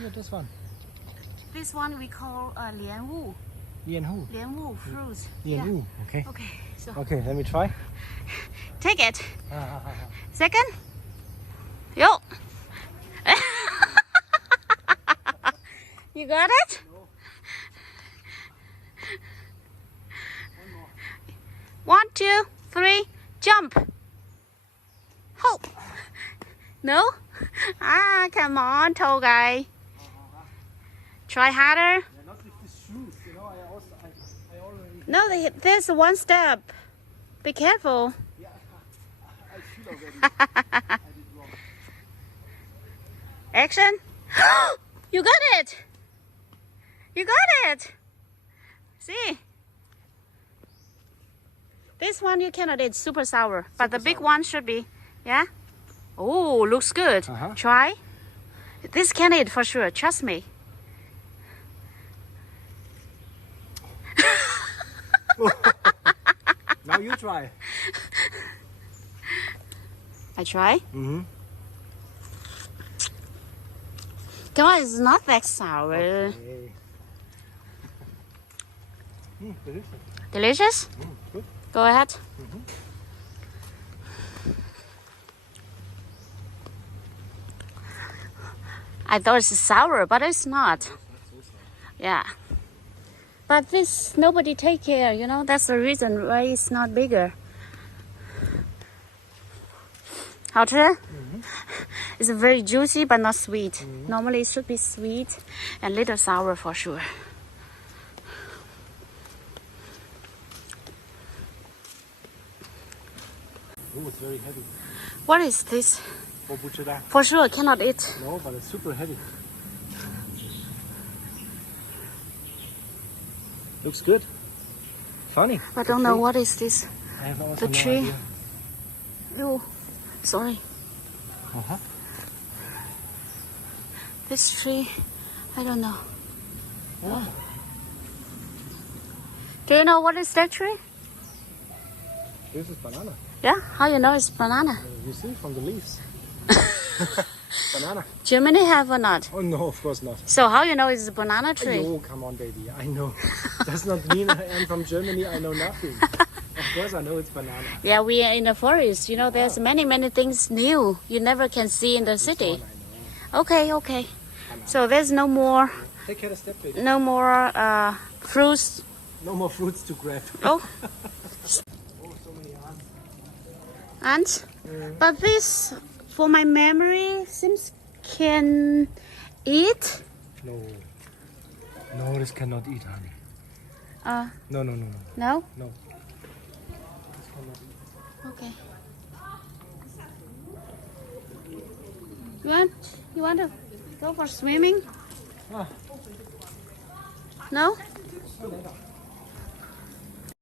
Here, this one. This one we call 莲雾. 莲雾. 莲雾 fruits. 莲雾. Yeah. Okay. Okay. So Okay, let me try. take it. Second. Yo. You got it? No. 1, 2, 3, jump. Hope. No? Ah, come on, tall guy. Try harder. Yeah, not with these shoes, you know. I already. No, there's one step. Be careful. Yeah, I feel already. I did wrong. Action. You got it. You got it. See? This one you cannot eat, super sour. But the big one should be. Yeah? Oh, looks good. Try. This can eat for sure. Trust me. Now you try. I try. Mm-hmm. Come on, it's not that sour. Okay. Delicious. Delicious? Good. Go ahead. Mm-hmm. I thought it's sour, but it's not. Yeah. But this, nobody take care, you know. That's the reason why it's not bigger. 好吃? It's very juicy but not sweet. Normally it should be sweet and little sour for sure. Oh, it's very heavy. What is this? Bobuchada. For sure, cannot eat. No, but it's super heavy. Looks good. Funny. I don't know what is this. I have also The no tree. idea. Oh, sorry. Uh-huh. This tree, I don't know. Oh. Do you know what is that tree? This is banana. Yeah? How you know it's banana? You see from the leaves. Banana. Germany have or not? Oh no, of course not. So how you know it's a banana tree? Oh, come on, baby. I know. Does not mean I am from Germany. I know nothing. Of course, I know it's banana. Yeah, we are in the forest. You know, there's many things new you never can see in the This city. one I know. Okay, okay. So there's no more, Take care of step, baby. no more fruits. No more fruits to grab. Oh, Oh, so many ants. ants. But this, for my memory, seems can eat. No. No, this cannot eat, honey. No. No? No. This cannot eat. Okay. You want to go for swimming? Ah. No? Oh, later.